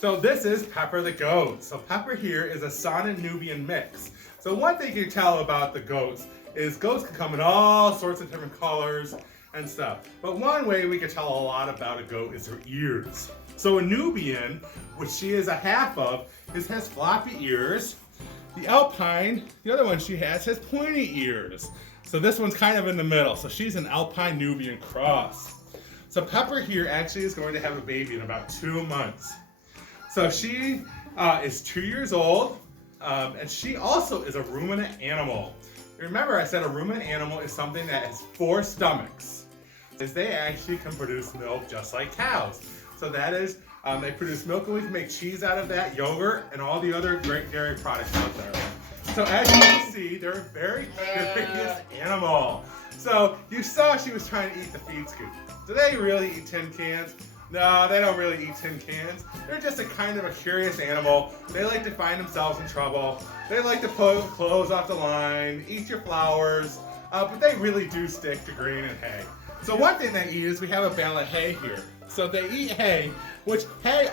So this is Pepper the goat. So Pepper here is a San and Nubian mix. So one thing you can tell about the goats is goats can come in all sorts of different colors and stuff. But one way we can tell a lot about a goat is her ears. So a Nubian, which she is a half of, has floppy ears. The Alpine, the other one she has pointy ears. So this one's kind of in the middle. So she's an Alpine Nubian cross. So Pepper here actually is going to have a baby in about 2 months. So she is 2 years old, and she also is a ruminant animal. Remember I said a ruminant animal is something that has 4 stomachs. They actually can produce milk just like cows. So that is, they produce milk and we can make cheese out of that, yogurt, and all the other great dairy products out there. So as you can see, they're a very curious animal. So you saw she was trying to eat the feed scoop. Do they really eat tin cans? No, they don't really eat tin cans. They're just a kind of a curious animal. They like to find themselves in trouble. They like to pull clothes off the line, eat your flowers, but they really do stick to green and hay. So one thing they eat is we have a bale of hay here. So they eat hay, which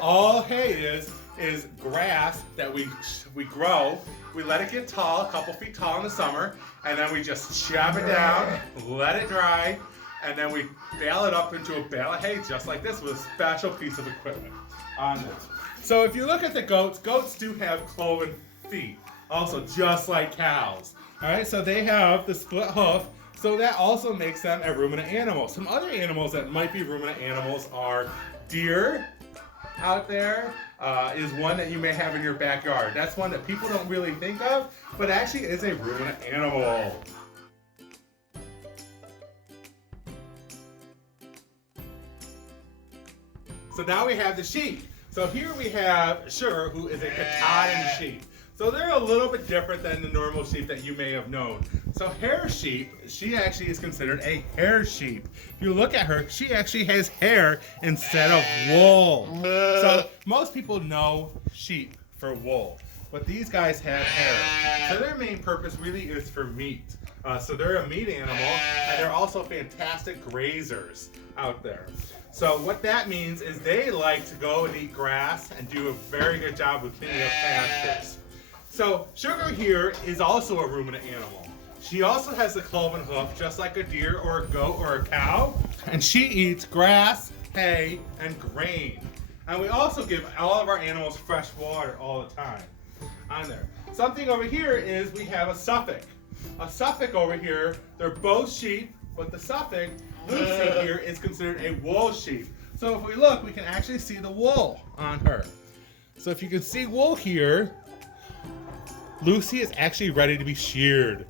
all hay is grass that we grow. We let it get tall, a couple feet tall in the summer, and then we just chop it down, let it dry, and then we bale it up into a bale of hay just like this with a special piece of equipment on this. So if you look at the goats do have cloven feet, also just like cows. All right, so they have the split hoof, so that also makes them a ruminant animal. Some other animals that might be ruminant animals are deer out there, is one that you may have in your backyard. That's one that people don't really think of, but actually is a ruminant animal. So now we have the sheep. So here we have Sugar, who is a Katahdin sheep. So they're a little bit different than the normal sheep that you may have known. So hair sheep, she actually is considered a hair sheep. If you look at her, she actually has hair instead of wool. So most people know sheep for wool, but these guys have hair. So their main purpose really is for meat. So they're a meat animal, and they're also fantastic grazers out there. So what that means is they like to go and eat grass and do a very good job with cleaning up pastures. So Sugar here is also a ruminant animal. She also has a cloven hoof just like a deer or a goat or a cow, and she eats grass, hay, and grain. And we also give all of our animals fresh water all the time on there. Something over here is we have a Suffolk. A Suffolk over here, they're both sheep, but the Suffolk, Lucy here, is considered a wool sheep. So if we look, we can actually see the wool on her. So if you can see wool here, Lucy is actually ready to be sheared.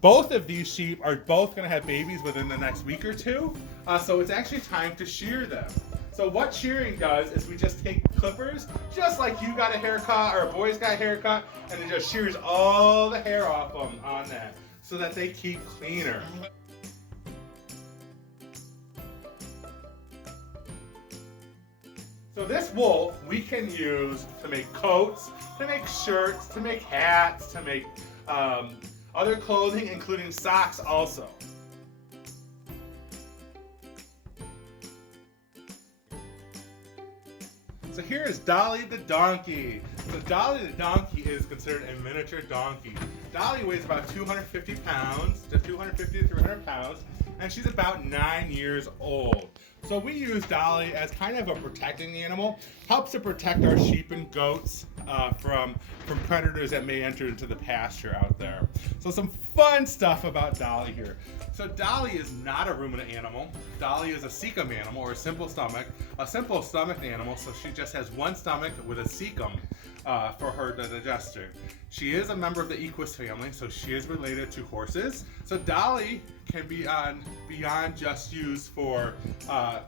Both of these sheep are both going to have babies within the next week or two, so it's actually time to shear them. So what shearing does is we just take clippers, just like you got a haircut or a boy's got a haircut, and it just shears all the hair off them on that so that they keep cleaner. So this wool we can use to make coats, to make shirts, to make hats, to make other clothing, including socks also. So here is Dolly the donkey. So Dolly the donkey is considered a miniature donkey. Dolly weighs about 250 pounds, to 250 to 300 pounds, and she's about 9 years old. So we use Dolly as kind of a protecting animal, helps to protect our sheep and goats from predators that may enter into the pasture out there. So some fun stuff about Dolly here. So Dolly is not a ruminant animal. Dolly is a cecum animal, or a simple stomached animal, so she just has one stomach with a cecum for her to digest through. She is a member of the Equus family, so she is related to horses. So Dolly can be beyond just used for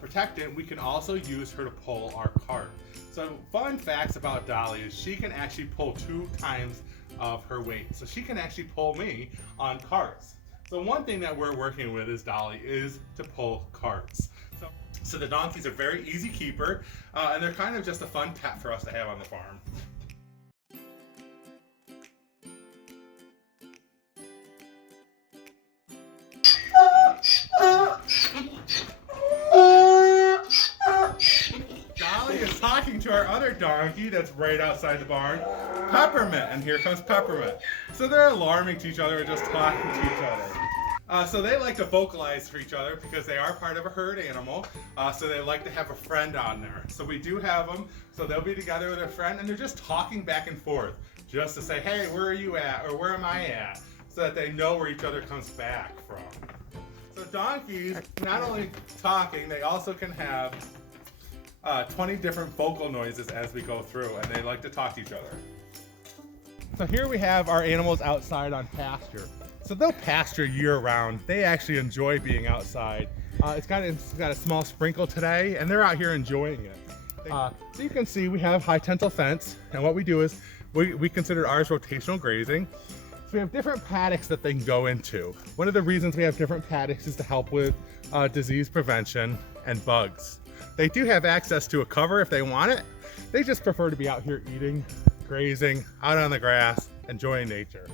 protectant. We can also use her to pull our cart. So fun facts about Dolly is she can actually pull 2 times of her weight. So she can actually pull me on carts. So one thing that we're working with is Dolly is to pull carts. So the donkeys are very easy keeper, and they're kind of just a fun pet for us to have on the farm. Dolly is talking to our other donkey that's right outside the barn, Peppermint, and here comes Peppermint. So they're alarming to each other and just talking to each other. So they like to vocalize for each other because they are part of a herd animal. So they like to have a friend on there. So we do have them. So they'll be together with their friend and they're just talking back and forth just to say, hey, where are you at? Or where am I at? So that they know where each other comes back from. So donkeys, not only talking, they also can have 20 different vocal noises as we go through, and they like to talk to each other. So here we have our animals outside on pasture. So they'll pasture year round. They actually enjoy being outside. It's got a small sprinkle today, and they're out here enjoying it. So you can see we have high tensile fence, and what we do is we consider ours rotational grazing. So we have different paddocks that they can go into. One of the reasons we have different paddocks is to help with disease prevention and bugs. They do have access to a cover if they want it. They just prefer to be out here eating, grazing, out on the grass, enjoying nature.